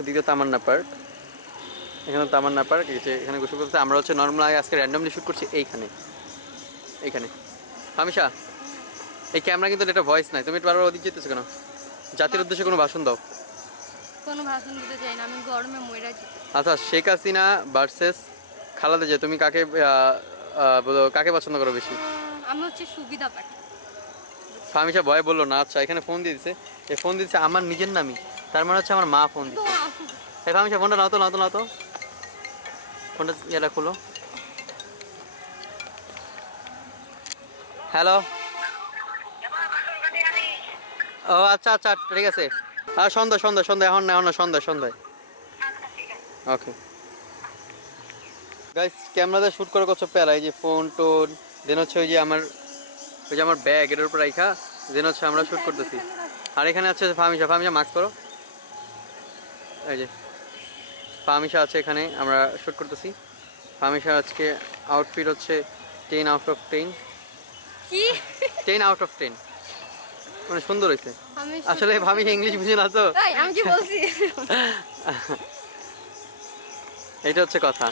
এদিকে তামান্না পার্ক, এখানে তামান্না পার্ক, এই যে এখানে গোসল করতে। আমরা হচ্ছে নর্মাল আজকে র্যান্ডমলি শ্যুট করছি এইখানে এইখানে। হামিশা, এই ক্যামেরা কিন্তু এটা ভয়েস নাই, তুমি একটু বারবার ওদিক যেতেছো কেন? জাতির উদ্দেশ্যে কোনো ভাষণ দাও। কোনো ভাষণ দিতে চাই না, আমি গরমে মইরা যেতে। আচ্ছা, শেখ হাসিনা ভার্সেস খালেদা জিয়া, তুমি কাকে কাকে পছন্দ করো বেশি? আমি হচ্ছে সুবিধা পাখি। ফামিশা ভয় বললো না। আচ্ছা, এখানে ফোন দিয়ে দিছে, এই ফোন দিচ্ছে আমার নিজের নামই, তার মানে হচ্ছে আমার মা ফোন তো দিচ্ছে। এই ফামিশা ফোনটা নাও তো, নাও তো, নাও তো, ফোনটা ইয়েটা খুলো। হ্যালো। ও আচ্ছা আচ্ছা, ঠিক আছে। আর সন্ধ্যা সন্ধ্যা সন্ধ্যা, এখন না, এখন না, সন্ধ্যা সন্ধ্যায়। ওকে গাইস, ক্যামেরাতে শ্যুট করে কত প্যারা, এই যে ফোন টোন, দেন হচ্ছে ওই যে আমার ব্যাগ এটার উপর রাখা, দেন হচ্ছে আমরা শ্যুট করতেছি। আর এখানে আছে ফামিশা, ফামিশা মাস্ক করো। এই যে ফামিশা আছে এখানে, আমরা শ্যুট করতেছি। ফামিশা আজকে আউটফিট হচ্ছে 10 আউট অফ 10। কি 10 আউট অফ 10, মানে সুন্দর হয়েছে। আমি আসলে ভাবি ইংলিশ বুঝে না তো, তাই আমি কি বলছি? এটা হচ্ছে কথা।